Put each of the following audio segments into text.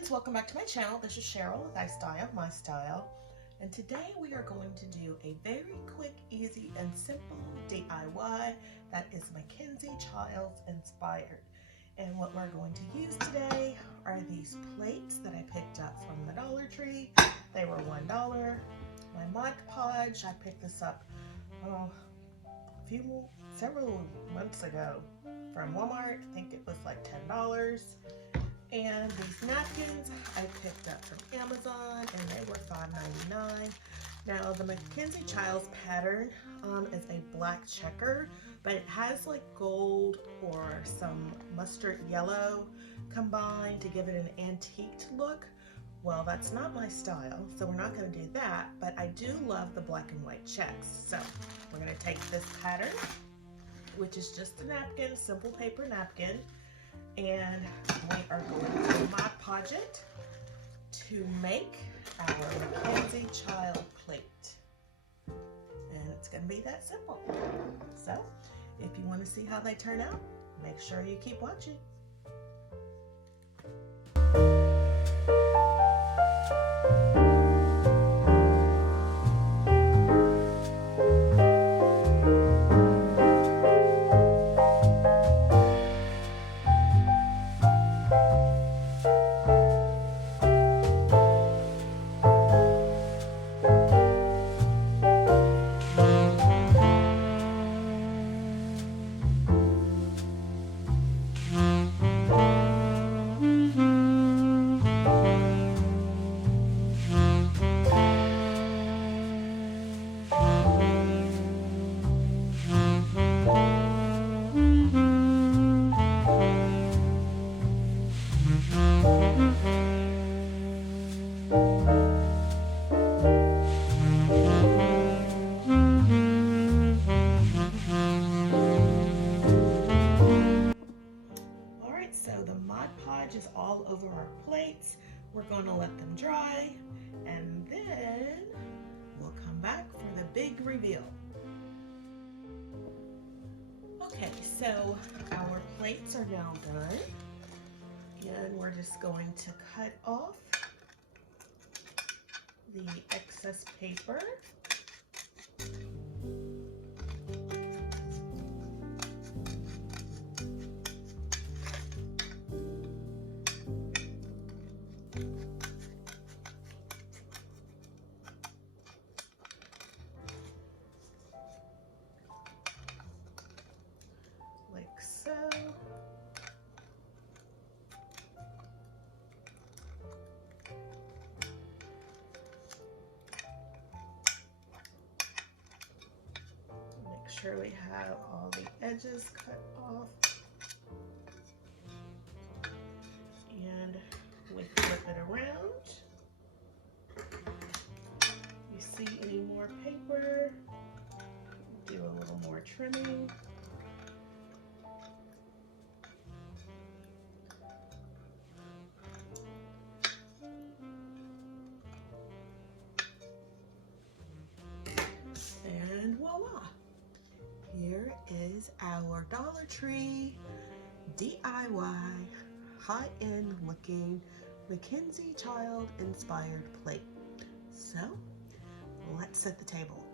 friends, welcome back to my channel. This is Cheryl with iStYLEMYSTYLE, and today we are going to do a very quick, easy, and simple DIY that is Mackenizie Child inspired. And what we're going to use today are these plates that I picked up from the Dollar Tree. They were $1. My Mod Podge, I picked this up several months ago from Walmart. I think it was like $10. And these napkins I picked up from Amazon, and they were $5.99. Now the Mackenizie Child's pattern is a black checker, but it has like gold or some mustard yellow combined to give it an antiqued look. Well, that's not my style, so we're not going to do that, but I do love the black and white checks. So we're going to take this pattern, which is just a napkin, simple paper napkin, and we are going to Mod Podge it to make our Mackenizie Child plate. And it's going to be that simple. So if you want to see how they turn out, make sure you keep watching. So the Mod Podge is all over our plates. We're going to let them dry, and then we'll come back for the big reveal. Okay, so our plates are now done, and we're just going to cut off the excess paper. Like so. Make sure we have all the edges cut off. And we flip it around. You see any more paper? Do a little more trimming. And voila! Here is our Dollar Tree DIY high-end looking Mackenizie Child inspired plate. So let's set the table.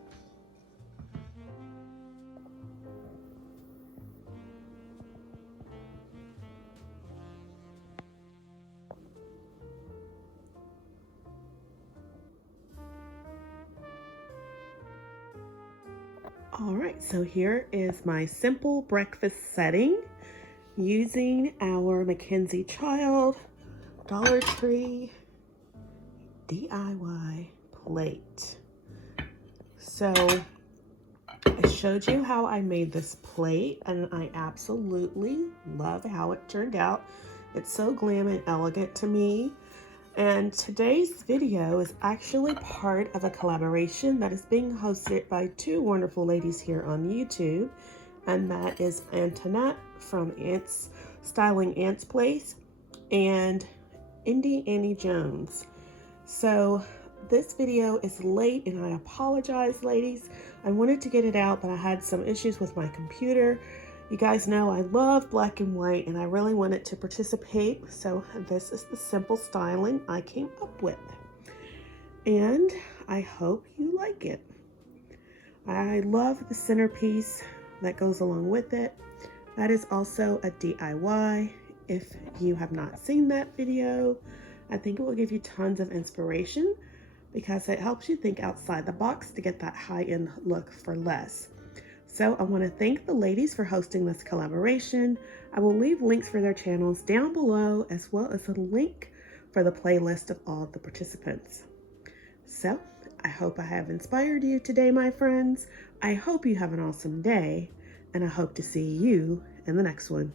All right, so here is my simple breakfast setting using our Mackenizie Child Dollar Tree DIY plate. So I showed you how I made this plate, and I absolutely love how it turned out. It's so glam and elegant to me. And today's video is actually part of a collaboration that is being hosted by two wonderful ladies here on YouTube, and that is Antoinette from Styling Ant's Place and Indie Annie Jones. So this video is late, and I apologize, ladies. I wanted to get it out, but I had some issues with my computer, You guys know I love black and white and I really wanted to participate, so this is the simple styling I came up with. And I hope you like it. I love the centerpiece that goes along with it. That is also a DIY. If you have not seen that video, I think it will give you tons of inspiration because it helps you think outside the box to get that high-end look for less. So I want to thank the ladies for hosting this collaboration. I will leave links for their channels down below, as well as a link for the playlist of all the participants. So I hope I have inspired you today, my friends. I hope you have an awesome day, and I hope to see you in the next one.